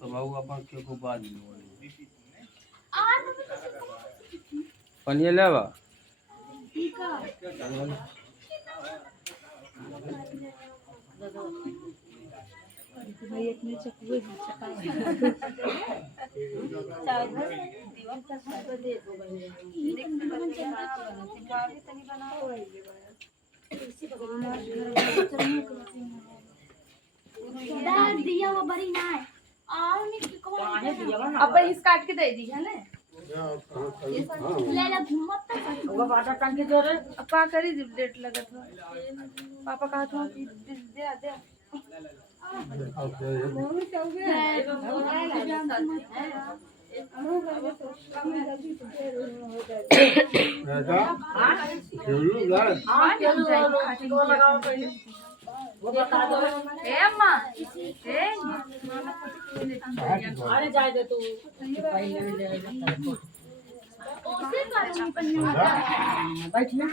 तो बाबू अपन के को बाद पनिया लेवा भाई अपने चकवे चकाए दिया वो बड़ी ना है अब इस काट के दे दी है ना ले ला घूमत वो बाटा टांग के जोरे अपा करी डेट लगत हो पापा कहा था कि दे दे मम्मी चल गया वो बता दो ए अम्मा ए अरे जाए दे तू पहले ले ओसे करूंगी पन्नी बैठ ना